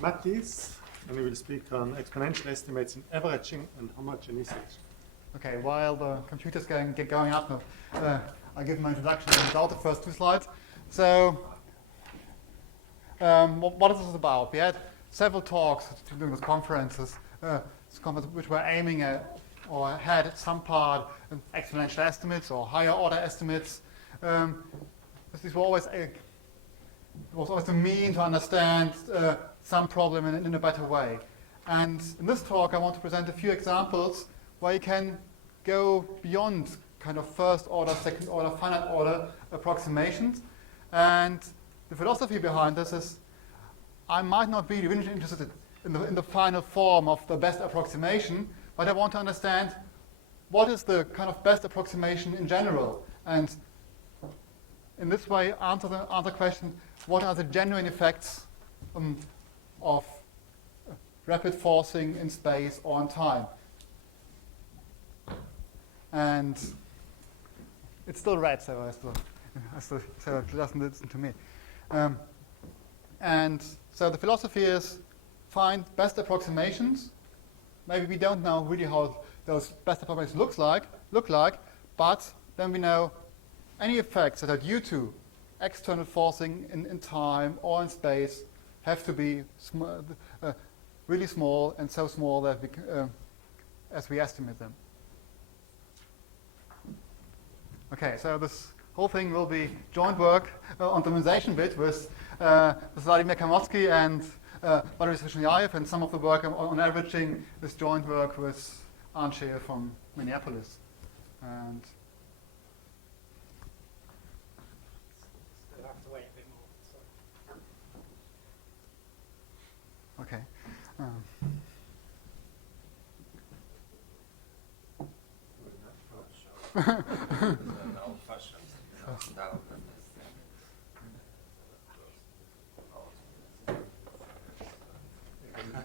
Matthies, and we will speak on exponential estimates in averaging and homogenization. Okay, while the computer's get going up, I'll give my introduction without the first two slides. So, what is this about? We had several talks during these conferences, which were aiming at or had some part in exponential estimates or higher order estimates. This was always the mean to understand some problem in a better way. And in this talk, I want to present a few examples where you can go beyond kind of first order, second order, finite order approximations. And the philosophy behind this is I might not be really interested in the final form of the best approximation, but I want to understand what is the kind of best approximation in general. And in this way, answer the question, what are the genuine effects of rapid forcing in space or in time? And it's still red, so it doesn't listen to me. And so the philosophy is find best approximations. Maybe we don't know really how those best approximations look like, but then we know any effects that are due to external forcing in time or in space have to be really small, and so small that as we estimate them. Okay, so this whole thing will be joint work on the optimization bit with Vladimir Kamotsky and Valery Sveshniaev, and some of the work on averaging is joint work with Arndt from Minneapolis. And We'll have to wait a bit more. okay.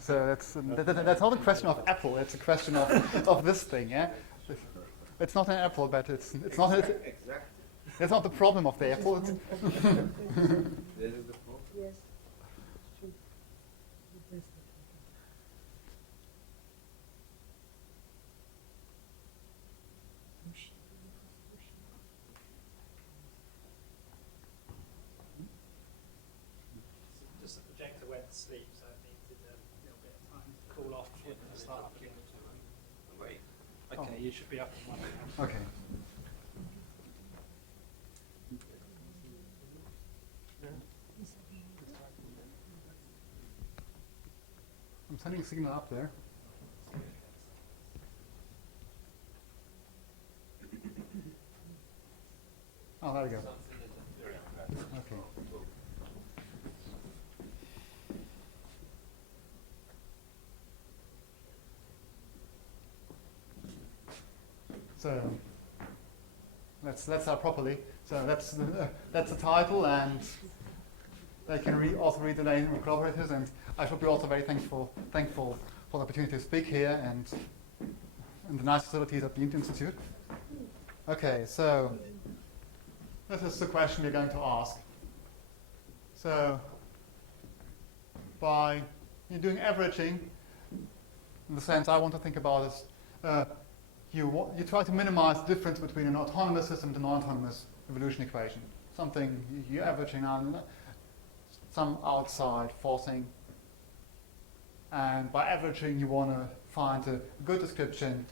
So that's not a question of Apple. It's a question of this thing. Yeah, it's not an Apple, but it's not. It's not the problem of the Apple. This is the problem. Yes. Just the projector went to sleep, so it needed a little bit of time to cool off before the start. Wait. Okay, you should be up in 1 minute. Okay. I'm sending a signal up there. Oh, there we go. Okay. So let's start properly. So that's the title, and they can also read the name of collaborators, and I should be also very thankful for the opportunity to speak here and the nice facilities at the Institute. Okay, so this is the question we're going to ask. So by doing averaging, in the sense I want to think about is you try to minimize the difference between an autonomous system and a non-autonomous evolution equation. Something you're averaging on some outside forcing, and by averaging you want to find a good description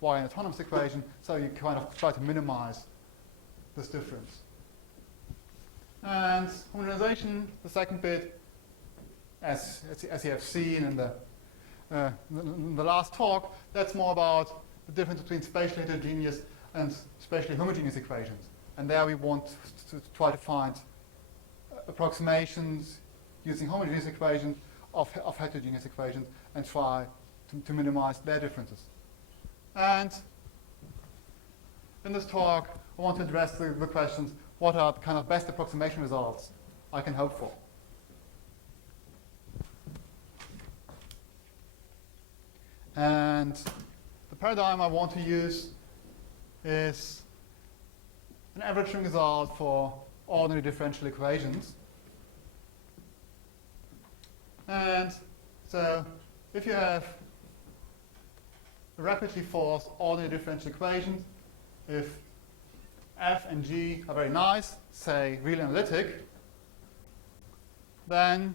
why an autonomous equation, so you kind of try to minimize this difference. And homogenization, the second bit, as you have seen in the last talk, that's more about the difference between spatially heterogeneous and spatially homogeneous equations. And there we want to try to find approximations using homogeneous equations of heterogeneous equations and try to minimize their differences. And in this talk, I want to address the questions, what are the kind of best approximation results I can hope for? And the paradigm I want to use is an averaging result for ordinary differential equations. And so if you have a rapidly forced ordinary differential equation, if f and g are very nice, say really analytic, then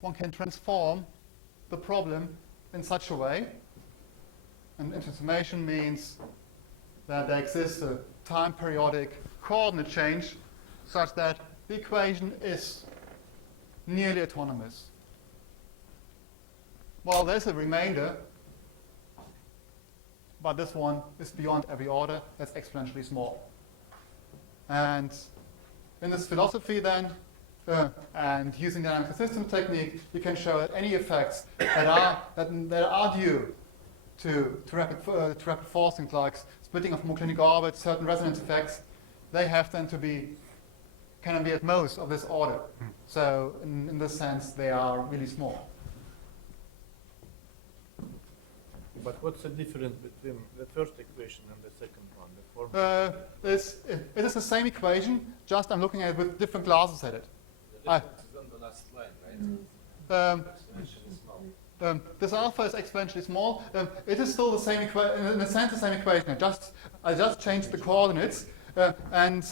one can transform the problem in such a way, and transformation means that there exists a time periodic coordinate change such that the equation is nearly autonomous. Well, there's a remainder, but this one is beyond every order, that's exponentially small. And in this philosophy then, and using the dynamic systems technique, you can show that any effects that are due to rapid forcing, like splitting of monoclinic orbits, certain resonance effects, they have then to be, can be at most of this order. So in this sense, they are really small. But what's the difference between the first equation and the second one? The formula? It is the same equation, just I'm looking at it with different glasses at it. The difference is on the last line, right? Exponentially small. This alpha is exponentially small. It is still the same equation, in a sense the same equation. I just changed the coordinates, and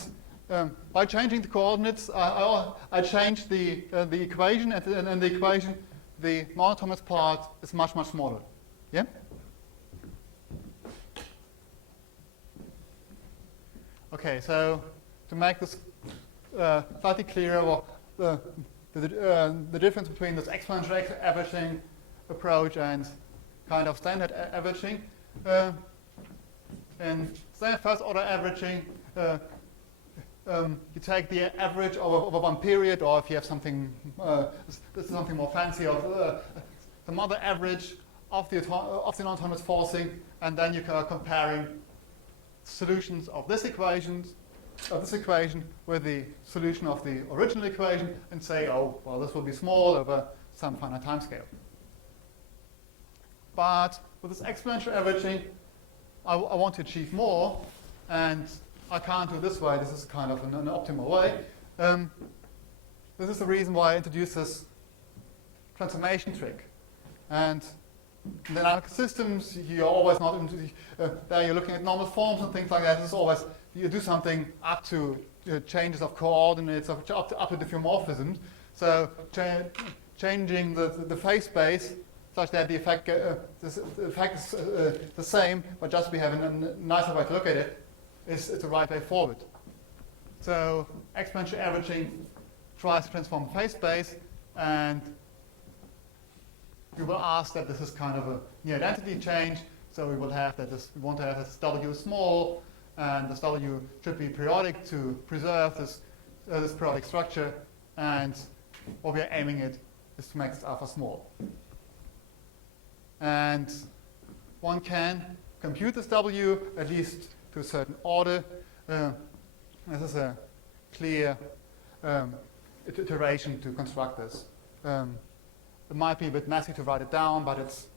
by changing the coordinates, I changed the equation, and the equation, the monotomous part is much, much smaller. Yeah? Okay, so to make this slightly clearer, the difference between this exponential averaging approach and kind of standard averaging. In standard first order averaging, you take the average over one period, or if you have something, this is something more fancy, of the mother average of the non-autonomous forcing, and then you are comparing solutions of this equation with the solution of the original equation, and say, oh, well, this will be small over some finite time scale. But with this exponential averaging, I want to achieve more, and I can't do it this way. This is kind of an optimal way. This is the reason why I introduced this transformation trick. And in dynamic systems, you're always not there. You're looking at normal forms and things like that. It's always you do something up to changes of coordinates, up to diffeomorphisms. So changing the phase space such that the effect is the same, but just we have a nicer way to look at it, is the right way forward. So exponential averaging tries to transform the phase space, and we will ask that this is kind of a near identity change. So we will have that we want to have this W small, and this W should be periodic to preserve this periodic structure. And what we are aiming at is to make this alpha small. And one can compute this W at least to a certain order. This is a clear iteration to construct this. It might be a bit messy to write it down, but it's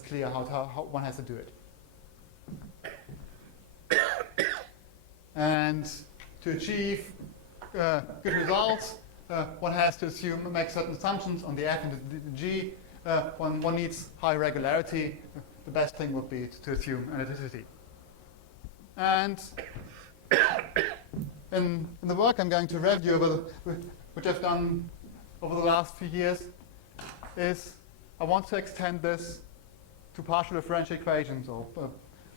clear how one has to do it. And to achieve good results, one has to make certain assumptions on the F and the G. One needs high regularity. The best thing would be to assume analyticity. And in the work I'm going to review, which I've done over the last few years, is I want to extend this to partial differential equations, or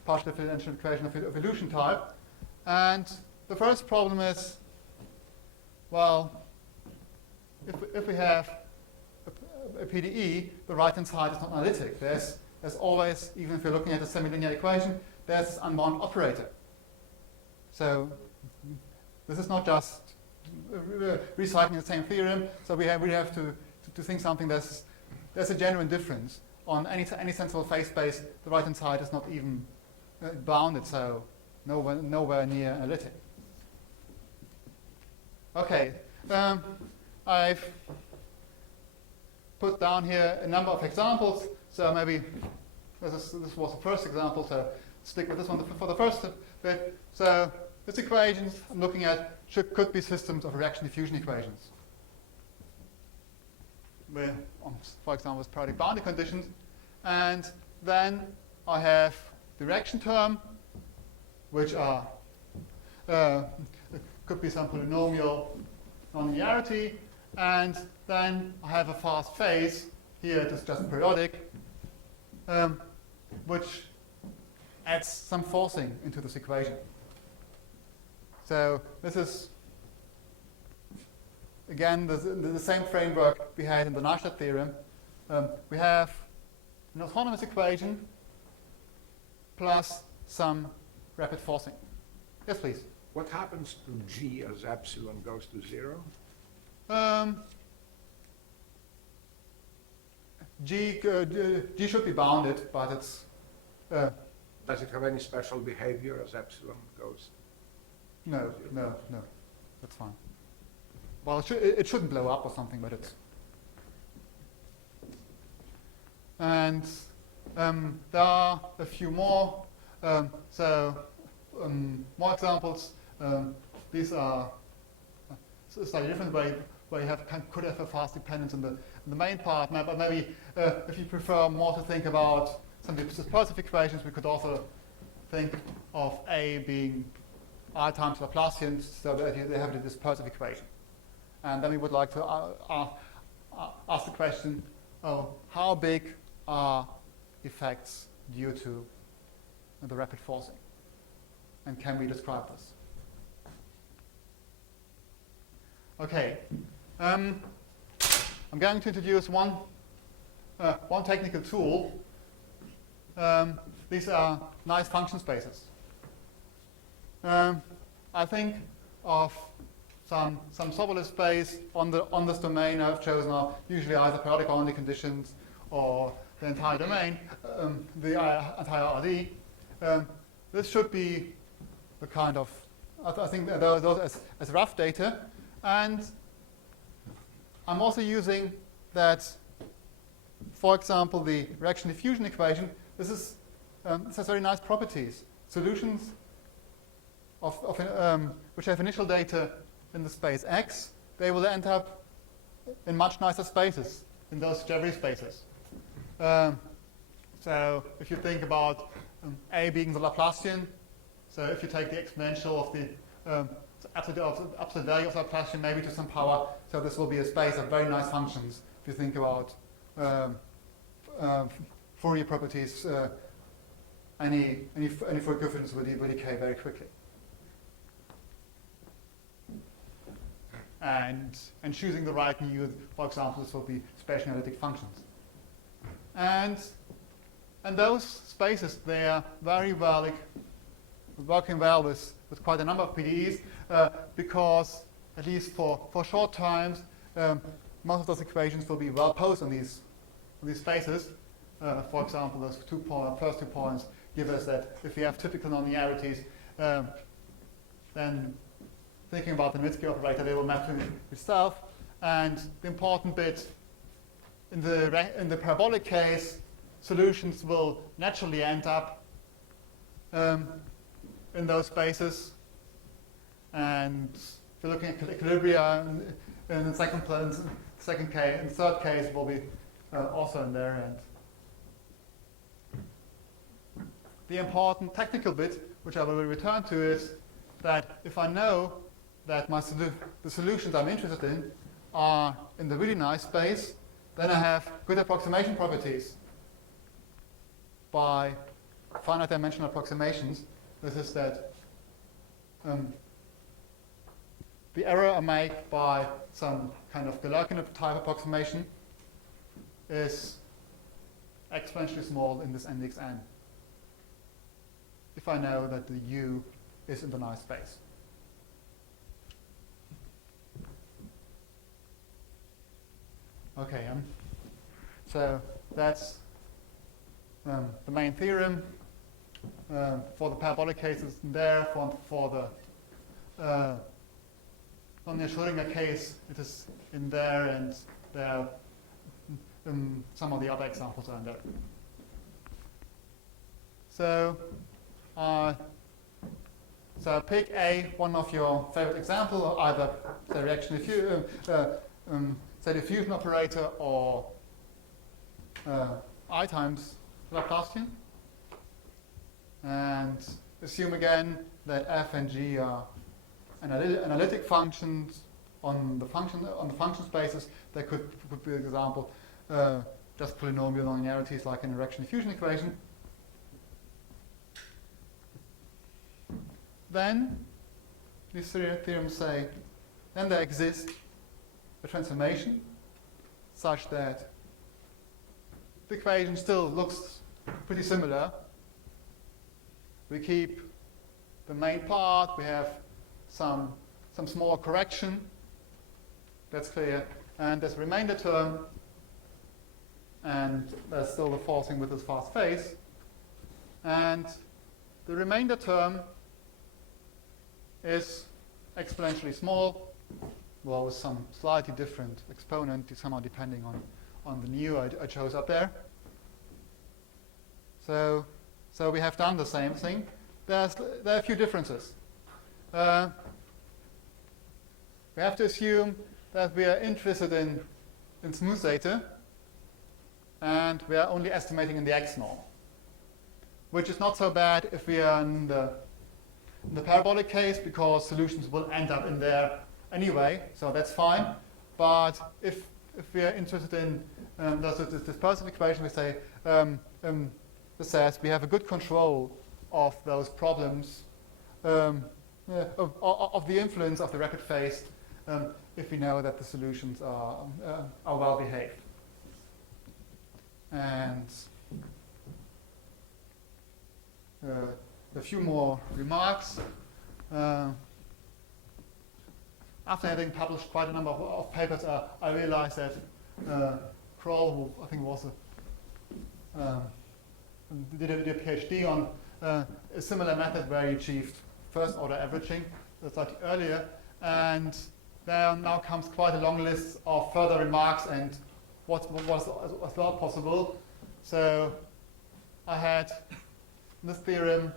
partial differential equation of evolution type. And the first problem is, well, if we have a PDE, the right-hand side is not analytic. There's always, even if you're looking at a semi-linear equation, there's this unbound operator. So this is not just recycling the same theorem. So we have to think something there's a genuine difference. On any sensible phase space, the right-hand side is not even bounded, so nowhere near analytic. Okay, I've put down here a number of examples. So maybe this was the first example, so stick with this one for the first bit. So these equations I'm looking at could be systems of reaction diffusion equations. for example, with periodic boundary conditions. And then I have the reaction term, which are could be some polynomial nonlinearity, and then I have a fast phase. Here it is just periodic, which adds some forcing into this equation. So this is, again, the same framework we had in the Nystadt theorem. We have an autonomous equation plus some rapid forcing. Yes, please. What happens to G as epsilon goes to 0? G should be bounded, but it's Does it have any special behavior as epsilon goes? no, that's fine. Well, it shouldn't blow up or something, but it's. And there are a few more. More examples. These are a slightly different way where you could have a fast dependence in the main part. But maybe if you prefer more to think about some dispersive equations, we could also think of A being I times Laplacian, so that they have the dispersive equation. And then we would like to ask the question, how big are effects due to the rapid forcing? And can we describe this? Okay. I'm going to introduce one technical tool. These are nice function spaces. I think of some Sobolev space on this domain I've chosen are usually either periodic boundary conditions or the entire domain, the entire RD. This should be the kind of, I think those as rough data. And I'm also using that, for example, the reaction diffusion equation. This has very nice properties. Solutions which have initial data in the space X, they will end up in much nicer spaces, in those Jevry spaces. So if you think about A being the Laplacian, so if you take the exponential of the absolute value of the Laplacian maybe to some power, so this will be a space of very nice functions. If you think about Fourier properties, any Fourier coefficients will decay very quickly. And choosing the right mu, for example, this will be spatial analytic functions. And those spaces, they are very well, working well with quite a number of PDEs, because at least for short times, most of those equations will be well posed on these spaces. For example, those first 2 points give us that if we have typical nonlinearities, then thinking about the Minsky operator, they will map to itself. And the important bit in the parabolic case, solutions will naturally end up in those spaces. And if you're looking at equilibria in the second case, in the third case will be also in there. And the important technical bit, which I will return to, is that if I know that the solutions I'm interested in are in the really nice space, then I have good approximation properties by finite dimensional approximations. This is that the error I make by some kind of Galerkin type approximation is exponentially small in this index n, if I know that the U is in the nice space. Okay, so that's the main theorem for the parabolic cases there. For the non-linear Schrödinger case, it is in there, and there some of the other examples are in there. So pick one of your favorite examples, either the reaction say, diffusion operator or I times Laplacian, and assume again that f and g are analytic functions on the function spaces. There could be, for example, just polynomial nonlinearities like in a direction diffusion equation. Then these theorems say then there exists a transformation such that the equation still looks pretty similar. We keep the main part, we have some small correction, that's clear, and there's a remainder term, and there's still the forcing with this fast phase. And the remainder term is exponentially small, well, with some slightly different exponent, somehow depending on the nu I chose up there. So we have done the same thing. There are a few differences. We have to assume that we are interested in smooth zeta, and we are only estimating in the x norm, which is not so bad if we are in the parabolic case, because solutions will end up in there anyway, so that's fine. But if we are interested in this dispersive equation, we say this says we have a good control of those problems, of the influence of the rapid phase, if we know that the solutions are well behaved. And a few more remarks. After having published quite a number of papers, I realized that Kroll, who I think was did a PhD on a similar method where he achieved first order averaging slightly earlier, and there now comes quite a long list of further remarks and what was as well possible. So I had this theorem.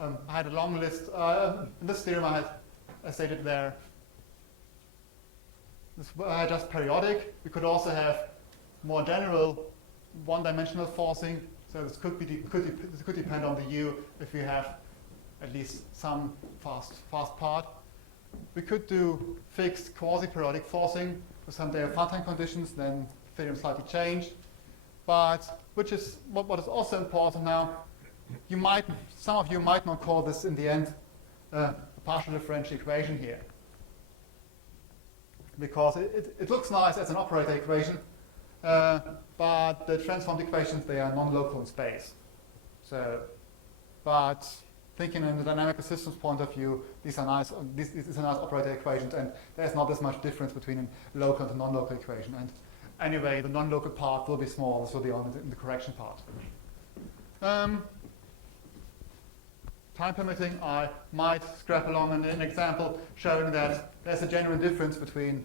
I had a long list. In this theorem, I stated there. This just periodic. We could also have more general one-dimensional forcing. So this could depend on the u if we have at least some fast part. We could do fixed quasi-periodic forcing with some Diophantine conditions. Then the theorem slightly changed. But which is what is also important now. Some of you might not call this in the end a partial differential equation here, because it looks nice as an operator equation, but the transformed equations, they are non-local in space. So, but thinking in the dynamical systems point of view, these are nice operator equations, and there's not as much difference between a local and a non-local equation. And anyway, the non-local part will be small. This will be on in the correction part. Time permitting, I might scrap along an example showing that there's a genuine difference between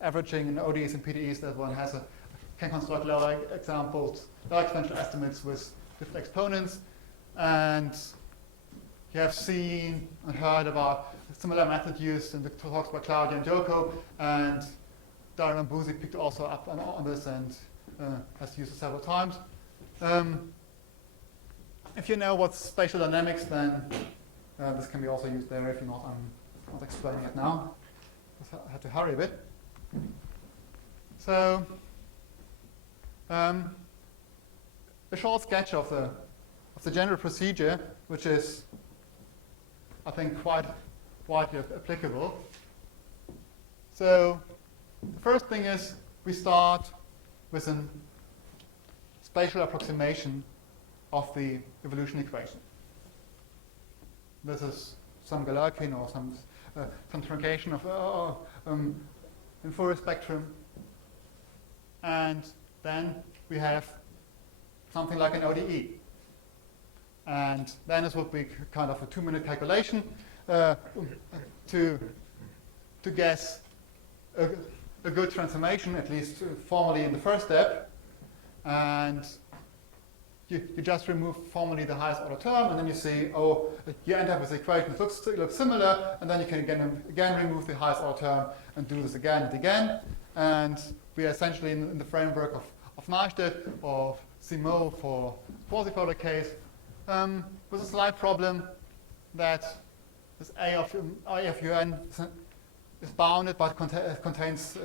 averaging in ODEs and PDEs, that one can construct lower exponential estimates with different exponents. And you have seen and heard about a similar method used in the talks by Claudia and Joko, and Darren and Boozy picked also up on this and has used it several times. If you know what's spatial dynamics, then this can be also used there. If you're not, I'm not explaining it now. I had to hurry a bit. So, a short sketch of the general procedure, which is, I think, quite widely applicable. So, the first thing is we start with a spatial approximation of the evolution equation. This is some Galerkin or some truncation of in Fourier spectrum, and then we have something like an ODE, and then this would be kind of a 2-minute calculation to guess a good transformation, at least formally in the first step, and you just remove formally the highest order term, and then you see, oh, you end up with an equation that looks similar, and then you can again remove the highest order term and do this again and again. And we are essentially in the framework of Nystedt, or Simot for quasi-product case, with a slight problem that this A of un is bounded, but contains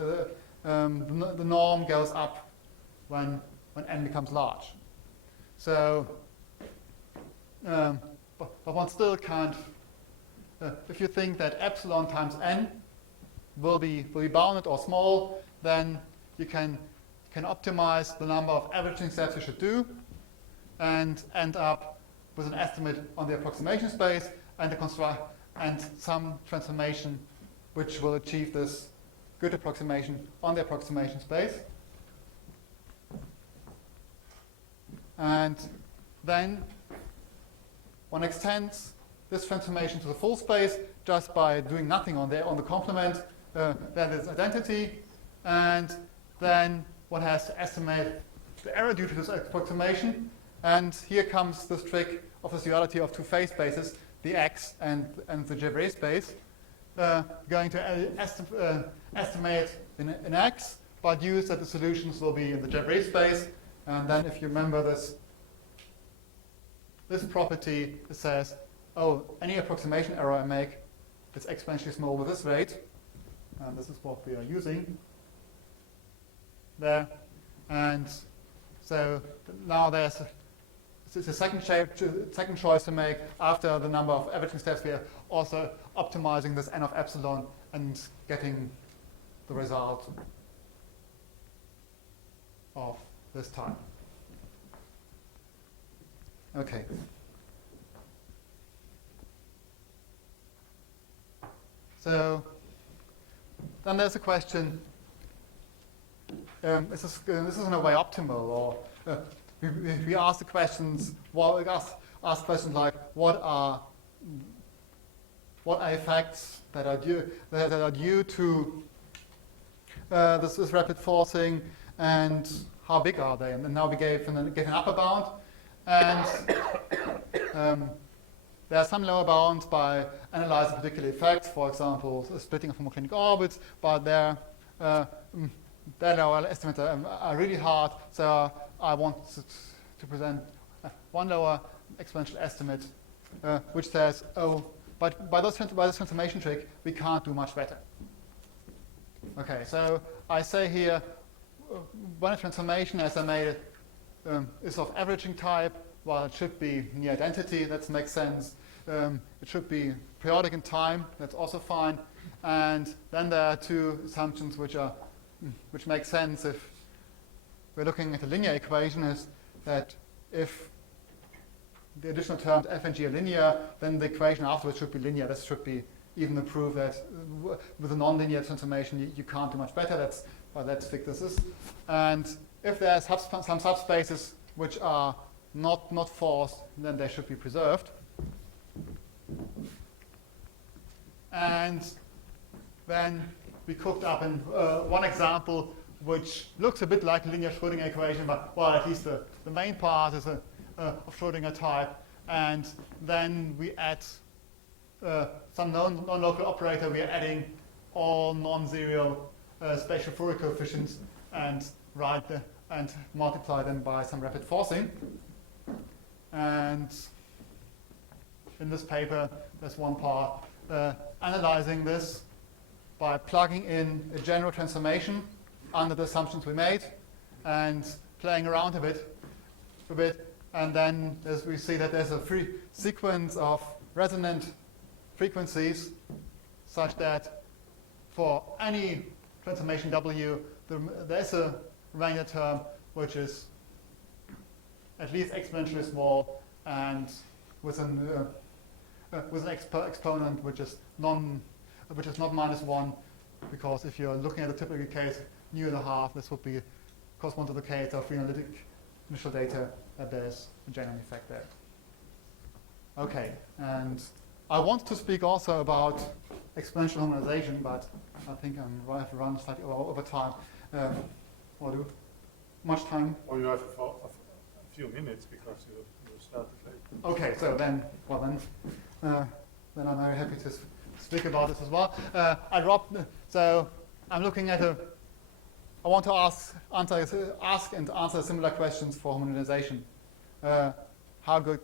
the norm goes up when n becomes large. So, but one still can't. If you think that epsilon times n will be bounded or small, then you can optimize the number of averaging steps you should do, and end up with an estimate on the approximation space and some transformation which will achieve this good approximation on the approximation space. And then one extends this transformation to the full space just by doing nothing on the complement. That is identity, and then one has to estimate the error due to this approximation. And here comes this trick of this duality of two phase spaces, the X and the Jevre space. Going to estimate in X, but use that the solutions will be in the Jevre space. And then if you remember this property, it says, oh, any approximation error I make is exponentially small with this rate. And this is what we are using there. And so now there's a second choice to make. After the number of averaging steps, we are also optimizing this n of epsilon and getting the result of this type. Okay. So then there's a question, this is in a way optimal, or we ask the questions, ask questions like, what are effects that are due to this rapid forcing, and how big are they? And now we gave an upper bound, and there are some lower bounds by analyzing particular effects, for example, splitting of homoclinic orbits, but their lower estimates are really hard, so I want to present one lower exponential estimate, which says, oh, but by this transformation trick, we can't do much better. Okay, so I say here, when a transformation, as I made it, is of averaging type, well, it should be near identity, that makes sense. It should be periodic in time, that's also fine. And then there are two assumptions which make sense if we're looking at a linear equation, is that if the additional terms f and g are linear, then the equation afterwards should be linear. This should be even the proof that with a nonlinear transformation you can't do much better. Let's fix this. And if there are some subspaces which are not forced, then they should be preserved. And then we cooked up in one example which looks a bit like a linear Schrödinger equation, but well, at least the main part is of Schrödinger type. And then we add some non-local operator. We are adding all non-zero spatial Fourier coefficients and and multiply them by some rapid forcing. And in this paper, there's one part analyzing this by plugging in a general transformation under the assumptions we made and playing around a bit. And then as we see that there's a free sequence of resonant frequencies such that for any transformation W, there's a Riemann term which is at least exponentially small and with an exponent which is not -1, because if you're looking at a typical case, nu1/2, this would be correspond to the case of free analytic initial data that there's a genuine effect there. Okay, and I want to speak also about exponential homogenization, but I think I have run slightly over time. Or do much time? Or you have a few minutes because you started late. Okay, so then I'm very happy to speak about this as well. I'm looking at I want to ask and answer similar questions for homogenization. How good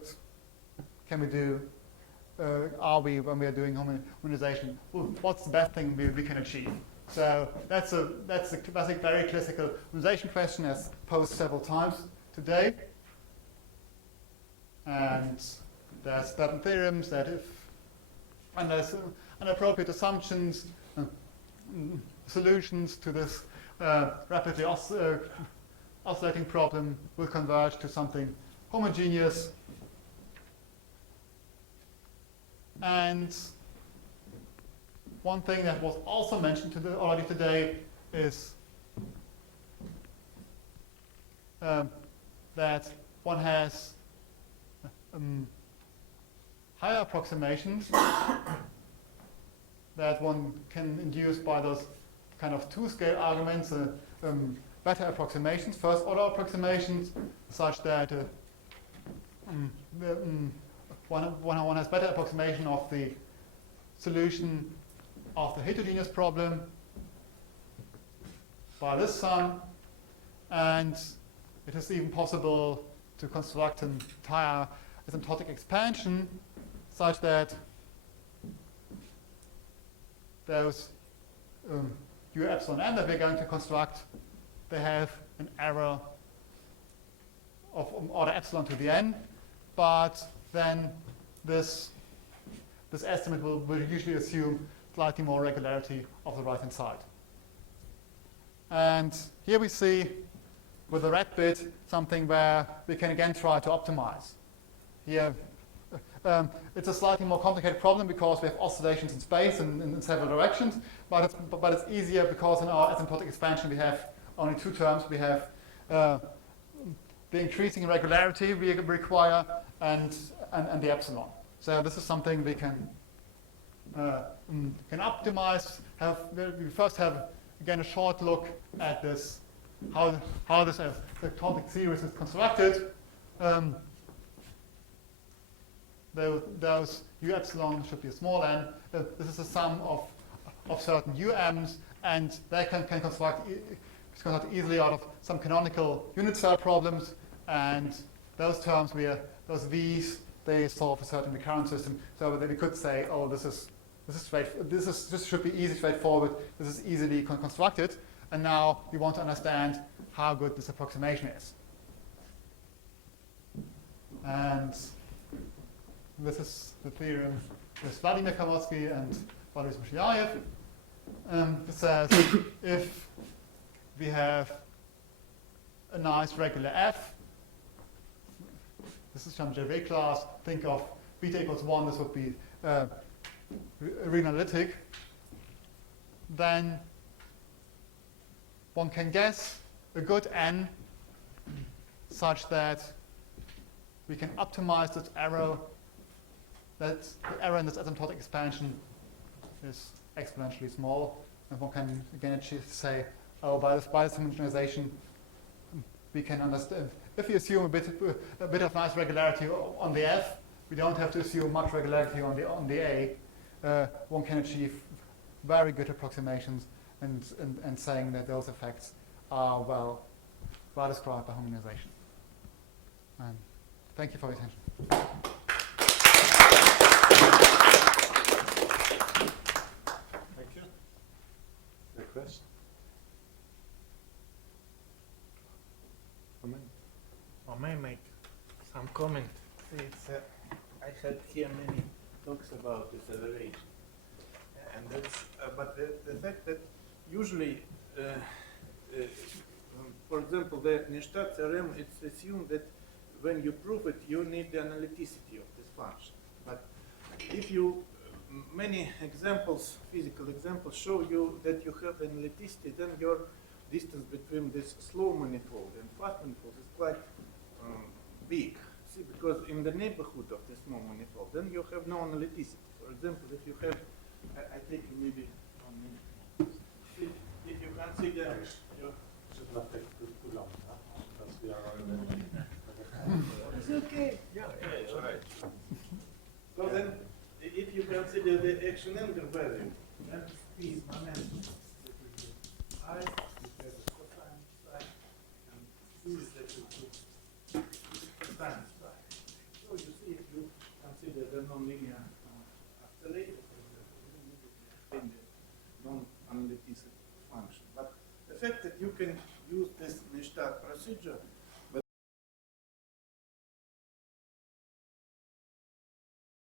can we do? Are we when we are doing homogenization? What's the best thing we can achieve? So that's a very classical homogenization question, as posed several times today. And there's certain theorems that and there's appropriate assumptions, solutions to this rapidly oscillating problem will converge to something homogeneous. And one thing that was also mentioned already today is that one has higher approximations that one can induce by those kind of two-scale arguments, better approximations, first-order approximations, such that one has better approximation of the solution of the heterogeneous problem by this sum, and it is even possible to construct an entire asymptotic expansion such that those u epsilon n that we're going to construct, they have an error of order epsilon to the n, but then this estimate will usually assume slightly more regularity of the right-hand side. And here we see with the red bit something where we can again try to optimize. Here it's a slightly more complicated problem because we have oscillations in space and in several directions, but it's easier because in our asymptotic expansion we have only two terms. We have the increasing irregularity we require and the epsilon. So this is something we can optimize. We first have again a short look at this, how this asymptotic series is constructed. Those u epsilon should be a small n. This is a sum of certain um's, and they can construct easily out of some canonical unit cell problems, and those terms those v's, they solve a certain recurrent system. So that we could say, oh, this should be easy, straightforward. This is easily constructed, and now we want to understand how good this approximation is. And this is the theorem with Vladimir Kavorsky and Boris Moshiayev. It says if we have a nice regular f, this is some JV class, think of beta equals 1, this would be reanalytic, then one can guess a good n such that we can optimize this error, that the error in this asymptotic expansion is exponentially small, and one can again say, oh, by this homogenization, we can understand. If we assume a bit of nice regularity on the f, we don't have to assume much regularity on the a. One can achieve very good approximations and saying that those effects are well described by homogenization. And thank you for your attention. Thank you. Any question? Comment? I may make some comment. See, I had here many talks about acceleration, and that's but the fact that usually, for example, the Neustadt theorem, it's assumed that when you prove it, you need the analyticity of this function. But if you many examples, physical examples, show you that you have analyticity, then your distance between this slow manifold and fast manifold is quite big. See, because in the neighborhood of the small manifold, then you have no analyticity. For example, if you have, I take maybe 1 minute. If you consider, Should not take too long, huh? Because we are already. It's okay. Yeah, that's right. So then, if you consider the action angle value, and P is momentum, I is the cosine psi, and C is the cosine psi. So you see, if you consider the nonlinear oscillator, in the non-analytic function. But the fact that you can use this Neustadt procedure